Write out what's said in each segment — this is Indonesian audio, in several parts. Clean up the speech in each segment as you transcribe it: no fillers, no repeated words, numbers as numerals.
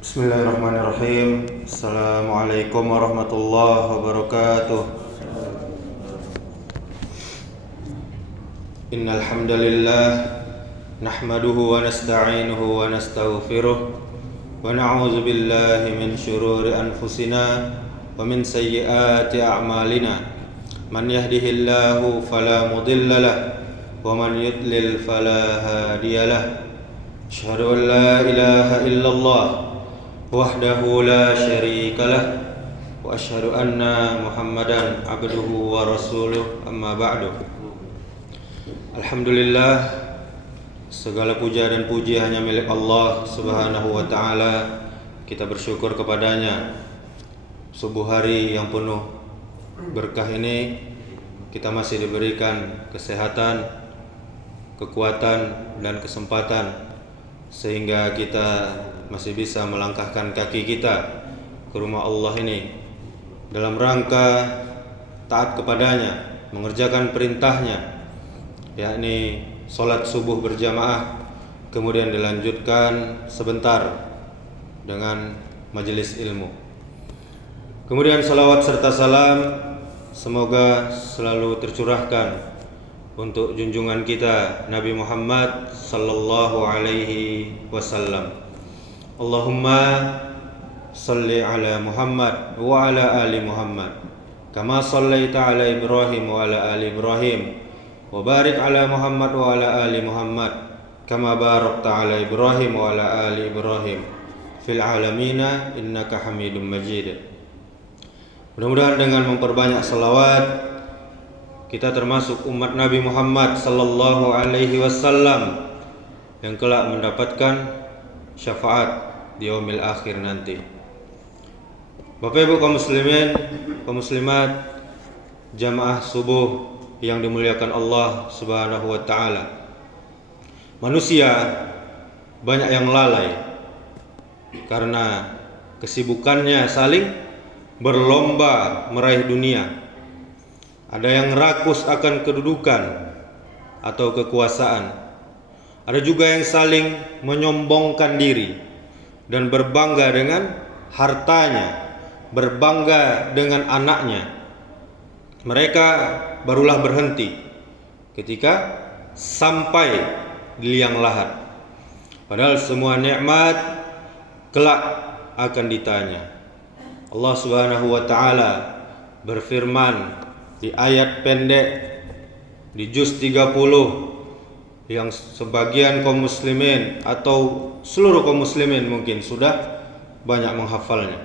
Bismillahirrahmanirrahim. Assalamualaikum warahmatullahi wabarakatuh. Innal hamdalillah nahmaduhu wa nasta'inuhu wa nastaghfiruh wa na'udzu billahi min shururi anfusina wa min sayyiati a'malina. Man yahdihillahu fala mudilla lahu wa man yudlil fala hadiyalah. Asyhadu an la ilaha illallah wahdahu la syarika lah wa asyhadu anna Muhammadan abduhu wa rasuluh, amma ba'du. Alhamdulillah, segala puja dan puji hanya milik Allah Subhanahu wa taala. Kita bersyukur kepadanya. Subuh hari yang penuh berkah ini kita masih diberikan kesehatan, kekuatan dan kesempatan sehingga kita masih bisa melangkahkan kaki kita ke rumah Allah ini dalam rangka taat kepadanya, mengerjakan perintahnya, yakni sholat subuh berjamaah, kemudian dilanjutkan sebentar dengan majelis ilmu. Kemudian salawat serta salam semoga selalu tercurahkan untuk junjungan kita Nabi Muhammad sallallahu alaihi wasallam. Allahumma salli ala Muhammad wa ala ali Muhammad kama sallaita ala Ibrahim wa ala ali Ibrahim wa barik ala Muhammad wa ala ali Muhammad kama barakta ala Ibrahim wa ala ali Ibrahim fil alamina innaka Hamidum Majid. Mudah-mudahan dengan memperbanyak salawat kita termasuk umat Nabi Muhammad sallallahu alaihi wasallam yang kelak mendapatkan syafaat di yaumil akhir nanti. Bapak Ibu kaum muslimin, kaum muslimat, jamaah subuh yang dimuliakan Allah Subhanahu wa taala. Manusia banyak yang lalai karena kesibukannya saling berlomba meraih dunia. Ada yang rakus akan kedudukan atau kekuasaan. Ada juga yang saling menyombongkan diri dan berbangga dengan hartanya, berbangga dengan anaknya. Mereka barulah berhenti ketika sampai di liang lahat. Padahal semua nikmat kelak akan ditanya. Allah Subhanahu wa taala berfirman di ayat pendek di juz 30 yang sebagian kaum muslimin atau seluruh kaum muslimin mungkin sudah banyak menghafalnya.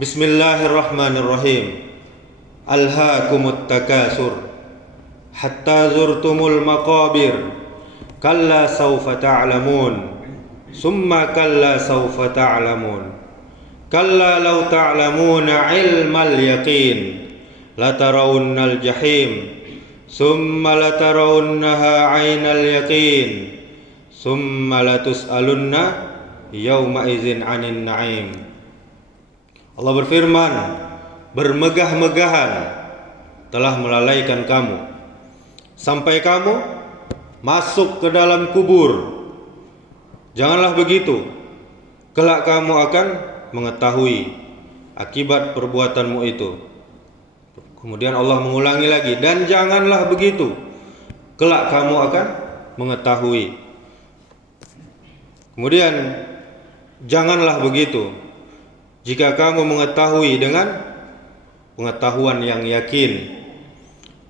Bismillahirrahmanirrahim. Alhaakumut takasur hatta zurtumul maqabir kalla sawfa ta'lamun summa kalla sawfa ta'lamun kalla law ta'lamuna ilmal yaqin latarawunnal jahim summa latarawunnaha ainal yaqin summa latus'alunna yawma idzin 'anin na'im. Allah berfirman, bermegah-megahan telah melalaikan kamu sampai kamu masuk ke dalam kubur. Janganlah begitu, kelak kamu akan mengetahui akibat perbuatanmu itu. Kemudian Allah mengulangi lagi, dan janganlah begitu, kelak kamu akan mengetahui. Kemudian janganlah begitu jika kamu mengetahui dengan pengetahuan yang yakin,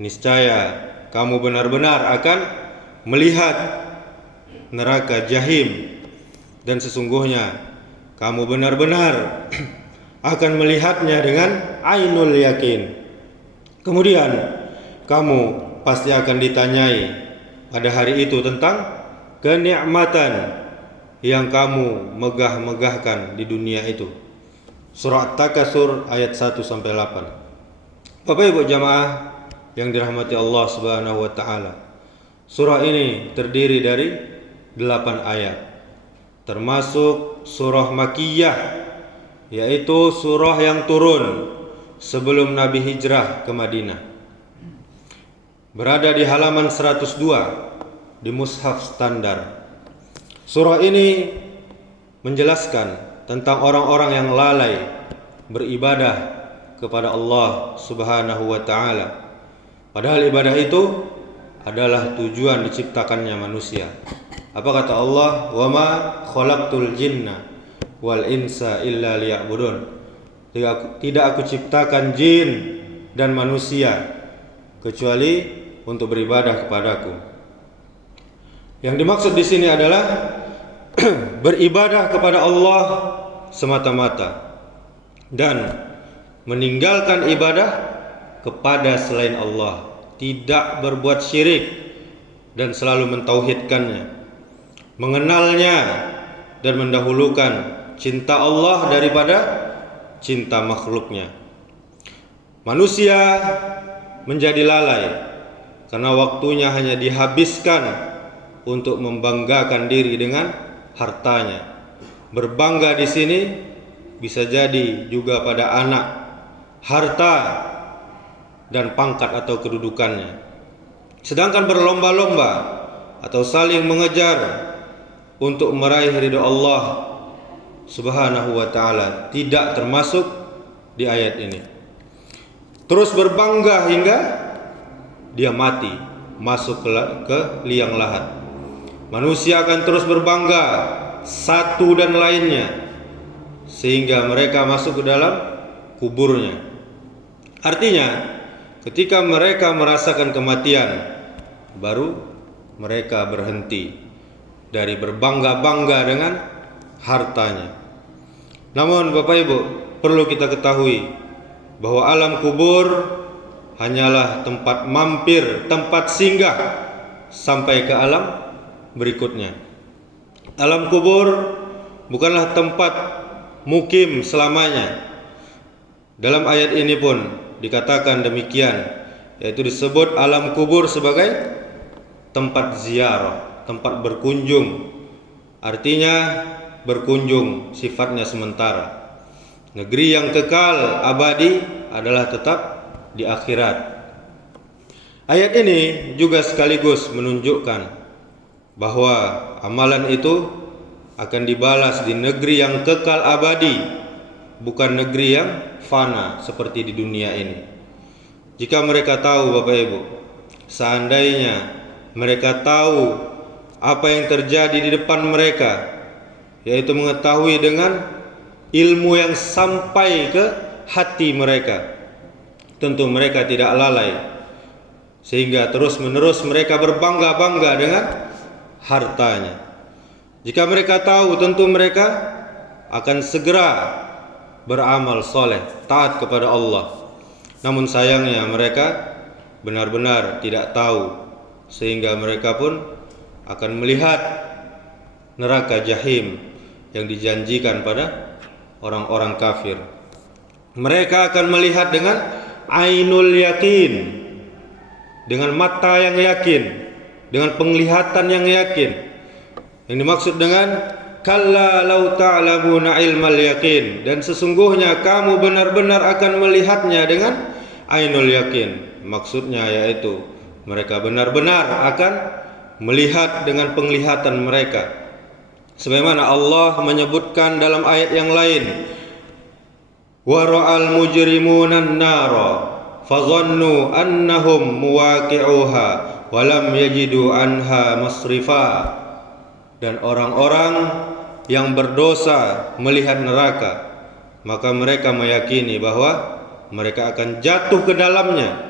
niscaya kamu benar-benar akan melihat neraka jahim, dan sesungguhnya kamu benar-benar akan melihatnya dengan ainul yakin. Kemudian kamu pasti akan ditanyai pada hari itu tentang kenikmatan yang kamu megah-megahkan di dunia itu. Surah At-Takasur ayat 1-8. Bapak Ibu jamaah yang dirahmati Allah Subhanahu wa taala. Surah ini terdiri dari 8 ayat. Termasuk surah Makkiyah, yaitu surah yang turun sebelum Nabi hijrah ke Madinah. Berada di halaman 102 di mushaf standar. Surah ini menjelaskan tentang orang-orang yang lalai beribadah kepada Allah Subhanahu wa taala. Padahal ibadah itu adalah tujuan diciptakannya manusia. Apa kata Allah? "Wa ma khalaqtul jinna wal insa illa liya'budun." Tidak aku ciptakan jin dan manusia kecuali untuk beribadah kepadaku. Yang dimaksud di sini adalah beribadah kepada Allah semata-mata dan meninggalkan ibadah kepada selain Allah, tidak berbuat syirik dan selalu mentauhidkannya, mengenalnya dan mendahulukan cinta Allah daripada cinta makhluknya. Manusia menjadi lalai karena waktunya hanya dihabiskan untuk membanggakan diri dengan hartanya. Berbangga di sini bisa jadi juga pada anak, harta, dan pangkat atau kedudukannya. Sedangkan berlomba-lomba atau saling mengejar untuk meraih ridha Allah Subhanahu wa taala tidak termasuk di ayat ini. Terus berbangga hingga dia mati, masuk ke liang lahat. Manusia akan terus berbangga satu dan lainnya sehingga mereka masuk ke dalam kuburnya. Artinya, ketika mereka merasakan kematian, baru mereka berhenti dari berbangga-bangga dengan hartanya. Namun Bapak Ibu, perlu kita ketahui bahwa alam kubur hanyalah tempat mampir, tempat singgah sampai ke alam berikutnya. Alam kubur bukanlah tempat mukim selamanya. Dalam ayat ini pun dikatakan demikian, yaitu disebut alam kubur sebagai tempat ziarah, tempat berkunjung. Artinya berkunjung sifatnya sementara. Negeri yang kekal abadi adalah tetap di akhirat. Ayat ini juga sekaligus menunjukkan bahwa amalan itu akan dibalas di negeri yang kekal abadi, bukan negeri yang fana seperti di dunia ini. Jika mereka tahu, Bapak Ibu, seandainya mereka tahu apa yang terjadi di depan mereka, yaitu mengetahui dengan ilmu yang sampai ke hati mereka, tentu mereka tidak lalai, sehingga terus-menerus mereka berbangga-bangga dengan hartanya. Jika mereka tahu, tentu mereka akan segera beramal soleh, taat kepada Allah. Namun sayangnya mereka benar-benar tidak tahu, sehingga mereka pun akan melihat neraka jahim yang dijanjikan pada orang-orang kafir. Mereka akan melihat dengan ainul yakin, dengan mata yang yakin, dengan penglihatan yang yakin. Yang dimaksud dengan kalla law ta'lamuna ilmal yakin, dan sesungguhnya kamu benar-benar akan melihatnya dengan ainul yakin. Maksudnya yaitu mereka benar-benar akan melihat dengan penglihatan mereka. Sebagaimana Allah menyebutkan dalam ayat yang lain, wa ra'al mujrimuna an-nara fadhannu annahum muwaqi'uha wa lam yajidu anha masrifa. Dan orang-orang yang berdosa melihat neraka, maka mereka meyakini bahwa mereka akan jatuh ke dalamnya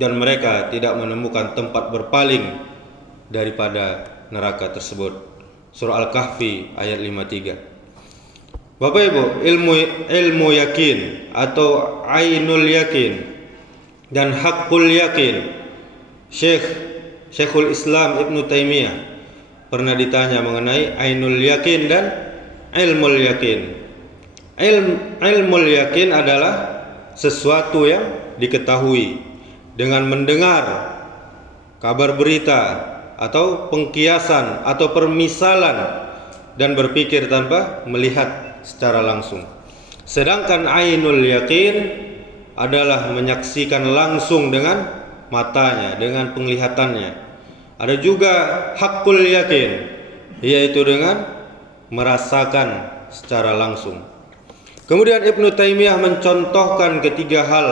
dan mereka tidak menemukan tempat berpaling daripada neraka tersebut. Surah Al-Kahfi ayat 53. Bapak Ibu, ilmu yakin atau ainul yakin dan hakul yakin, Syekhul Islam Ibn Taimiyah pernah ditanya mengenai ainul yakin dan ilmul yakin. Ilmul yakin adalah sesuatu yang diketahui dengan mendengar kabar berita atau pengkiasan atau permisalan dan berpikir tanpa melihat secara langsung. Sedangkan ainul yakin adalah menyaksikan langsung dengan matanya, dengan penglihatannya. Ada juga hakul yakin, yaitu dengan merasakan secara langsung. Kemudian Ibnu Taimiyah mencontohkan ketiga hal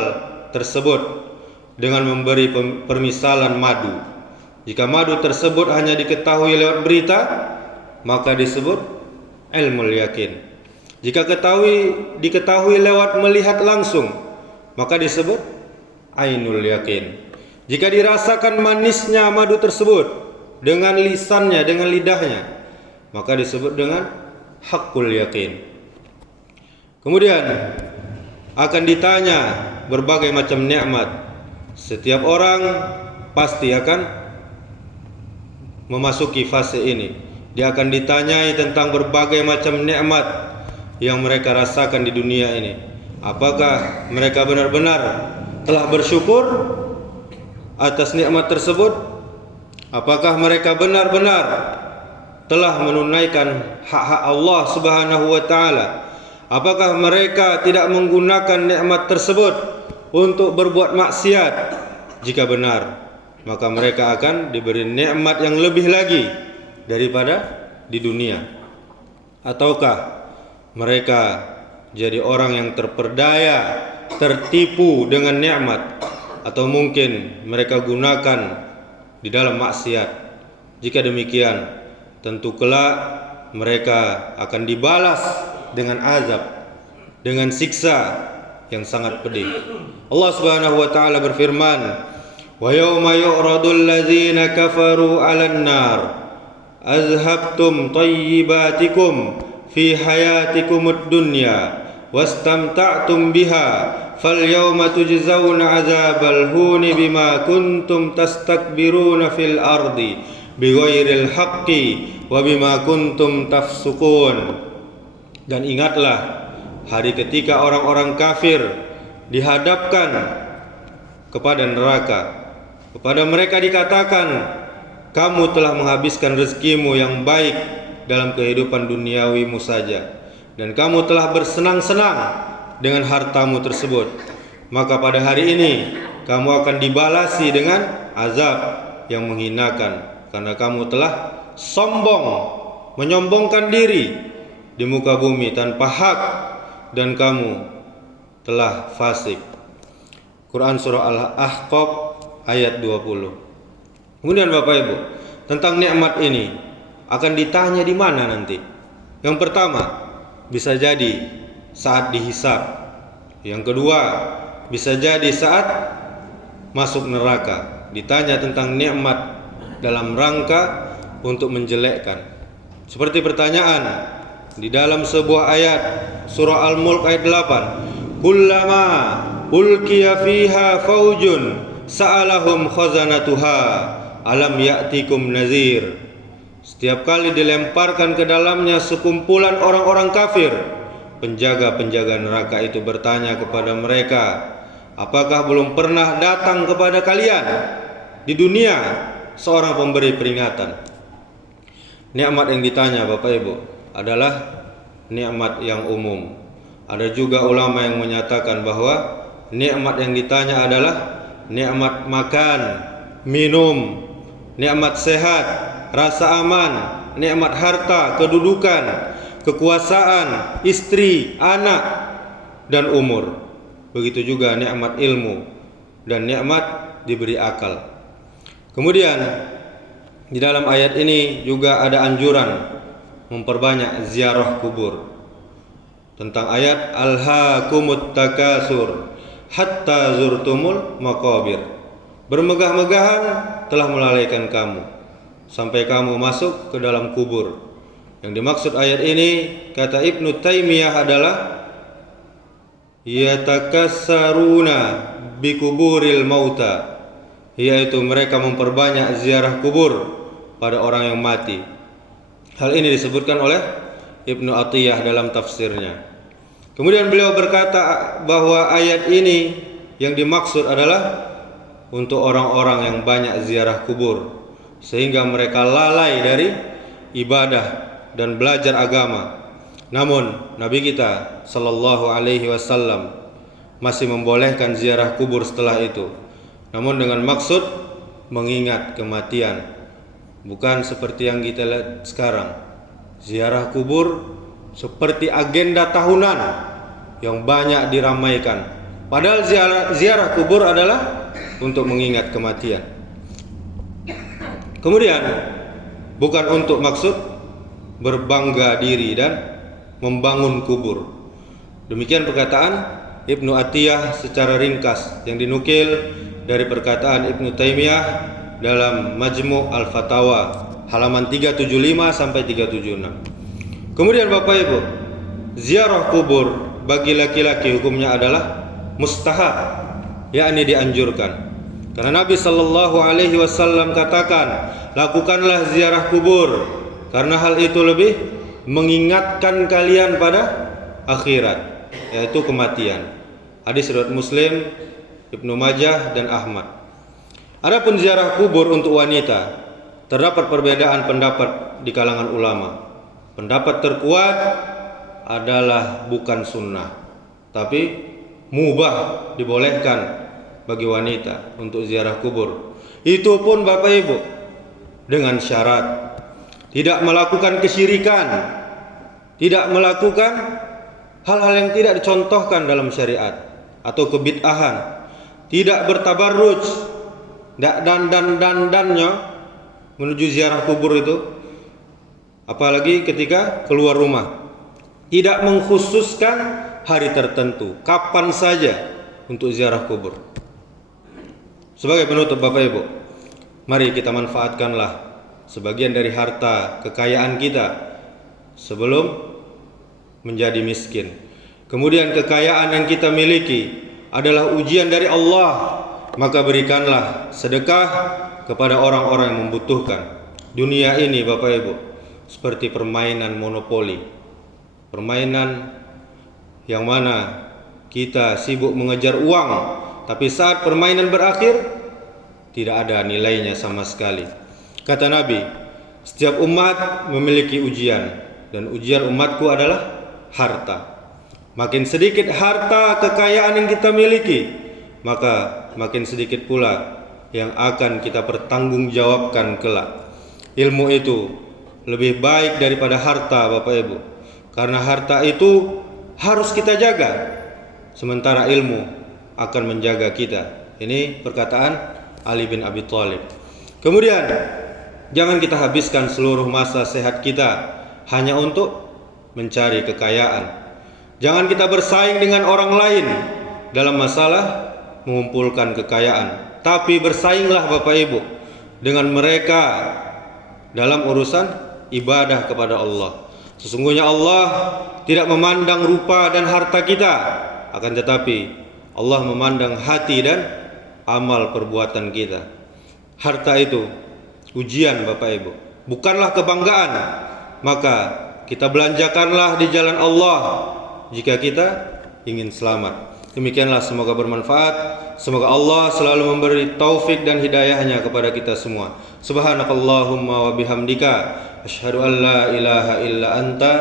tersebut dengan memberi permisalan madu. Jika madu tersebut hanya diketahui lewat berita, maka disebut ilmul yakin. Jika diketahui lewat melihat langsung, maka disebut ainul yakin. Jika dirasakan manisnya madu tersebut dengan lisannya, dengan lidahnya, maka disebut dengan haqqul yakin. Kemudian akan ditanya berbagai macam nikmat. Setiap orang pasti akan memasuki fase ini. Dia akan ditanyai tentang berbagai macam nikmat yang mereka rasakan di dunia ini. Apakah mereka benar-benar telah bersyukur atas nikmat tersebut? Apakah mereka benar-benar telah menunaikan hak-hak Allah Subhanahu wa taala? Apakah mereka tidak menggunakan nikmat tersebut untuk berbuat maksiat? Jika benar, maka mereka akan diberi nikmat yang lebih lagi daripada di dunia. Ataukah mereka jadi orang yang terperdaya, tertipu dengan nikmat, atau mungkin mereka gunakan di dalam maksiat? Jika demikian, tentu kelak mereka akan dibalas dengan azab, dengan siksa yang sangat pedih. Allah Subhanahu wa taala berfirman, "Wa yauma yu'radul ladzina kafaru 'alan nar azhabtum thayyibatikum fi hayatikumud dunya wastamta'tum biha falyawma tujzauna 'adzabal huni bima kuntum tastakbiruna fil ardi bighairil haqqi wa bima kuntum tafsukun." Dan ingatlah hari ketika orang-orang kafir dihadapkan kepada neraka. Kepada mereka dikatakan, kamu telah menghabiskan rezekimu yang baik dalam kehidupan duniawimu saja, dan kamu telah bersenang-senang dengan hartamu tersebut. Maka pada hari ini kamu akan dibalasi dengan azab yang menghinakan, karena kamu telah sombong, menyombongkan diri di muka bumi tanpa hak, dan kamu telah fasik. Quran surah Al-Ahqaf ayat 20. Kemudian Bapak Ibu, tentang nikmat ini akan ditanya di mana nanti. Yang pertama, bisa jadi saat dihisab. Yang kedua, bisa jadi saat masuk neraka, ditanya tentang nikmat dalam rangka untuk menjelekkan. Seperti pertanyaan di dalam sebuah ayat surah Al-Mulk ayat 8, "Kullama ulqiya fiha faujun sa'alahum khazanatuha alam ya'tikum nazir." Setiap kali dilemparkan ke dalamnya sekumpulan orang-orang kafir, penjaga-penjaga neraka itu bertanya kepada mereka, apakah belum pernah datang kepada kalian di dunia seorang pemberi peringatan? Nikmat yang ditanya Bapak Ibu adalah nikmat yang umum. Ada juga ulama yang menyatakan bahwa nikmat yang ditanya adalah nikmat makan, minum, nikmat sehat, rasa aman, nikmat harta, kedudukan, kekuasaan, istri, anak, dan umur. Begitu juga nikmat ilmu dan nikmat diberi akal. Kemudian di dalam ayat ini juga ada anjuran memperbanyak ziarah kubur. Tentang ayat alhaakumut takasur hatta zurtumul maqabir. Bermegah-megahan telah melalaikan kamu sampai kamu masuk ke dalam kubur. Yang dimaksud ayat ini, kata Ibnu Taimiyah, adalah yatakassaruna bikuburil mauta, yaitu mereka memperbanyak ziarah kubur pada orang yang mati. Hal ini disebutkan oleh Ibnu Atiyah dalam tafsirnya. Kemudian beliau berkata bahwa ayat ini yang dimaksud adalah untuk orang-orang yang banyak ziarah kubur, sehingga mereka lalai dari ibadah dan belajar agama. Namun Nabi kita sallallahu alaihi wasallam masih membolehkan ziarah kubur setelah itu, namun dengan maksud mengingat kematian. Bukan seperti yang kita lihat sekarang, ziarah kubur seperti agenda tahunan yang banyak diramaikan. Padahal ziarah kubur adalah untuk mengingat kematian. Kemudian bukan untuk maksud berbangga diri dan membangun kubur. Demikian perkataan Ibnu Atiyah secara ringkas yang dinukil dari perkataan Ibnu Taimiyah dalam Majmu' Al-Fatawa halaman 375 sampai 376. Kemudian Bapak Ibu, ziarah kubur bagi laki-laki hukumnya adalah mustahab, yakni dianjurkan. Karena Nabi sallallahu alaihi wasallam katakan, lakukanlah ziarah kubur karena hal itu lebih mengingatkan kalian pada akhirat, yaitu kematian. Hadis riwayat Muslim, Ibnu Majah dan Ahmad. Adapun ziarah kubur untuk wanita, terdapat perbedaan pendapat di kalangan ulama. Pendapat terkuat adalah bukan sunnah, tapi mubah, dibolehkan bagi wanita untuk ziarah kubur. Itu pun Bapak Ibu dengan syarat tidak melakukan kesyirikan, tidak melakukan hal-hal yang tidak dicontohkan dalam syariat atau kebid'ahan, tidak bertabarruj, tidak dandannya menuju ziarah kubur itu, apalagi ketika keluar rumah, tidak mengkhususkan hari tertentu, kapan saja untuk ziarah kubur. Sebagai penutup Bapak Ibu, mari kita manfaatkanlah sebagian dari harta kekayaan kita sebelum menjadi miskin. Kemudian kekayaan yang kita miliki adalah ujian dari Allah, maka berikanlah sedekah kepada orang-orang yang membutuhkan. Dunia ini Bapak Ibu seperti permainan monopoli, permainan yang mana kita sibuk mengejar uang, tapi saat permainan berakhir tidak ada nilainya sama sekali. Kata Nabi, setiap umat memiliki ujian, dan ujian umatku adalah harta. Makin sedikit harta kekayaan yang kita miliki, maka makin sedikit pula yang akan kita pertanggungjawabkan kelak. Ilmu itu lebih baik daripada harta Bapak Ibu, karena harta itu harus kita jaga, sementara ilmu akan menjaga kita. Ini perkataan Ali bin Abi Thalib. Kemudian jangan kita habiskan seluruh masa sehat kita hanya untuk mencari kekayaan. Jangan kita bersaing dengan orang lain dalam masalah mengumpulkan kekayaan, tapi bersainglah Bapak Ibu dengan mereka dalam urusan ibadah kepada Allah. Sesungguhnya Allah tidak memandang rupa dan harta kita, akan tetapi Allah memandang hati dan amal perbuatan kita. Harta itu ujian Bapak Ibu, bukanlah kebanggaan. Maka kita belanjakanlah di jalan Allah jika kita ingin selamat. Demikianlah, semoga bermanfaat. Semoga Allah selalu memberi taufik dan hidayahnya kepada kita semua. Subhanakallahumma wa bihamdika, asyhadu an la ilaha illa anta,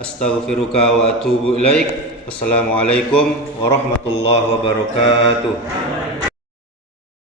astaghfiruka wa atubu ilaik. Wassalamualaikum warahmatullahi wabarakatuh.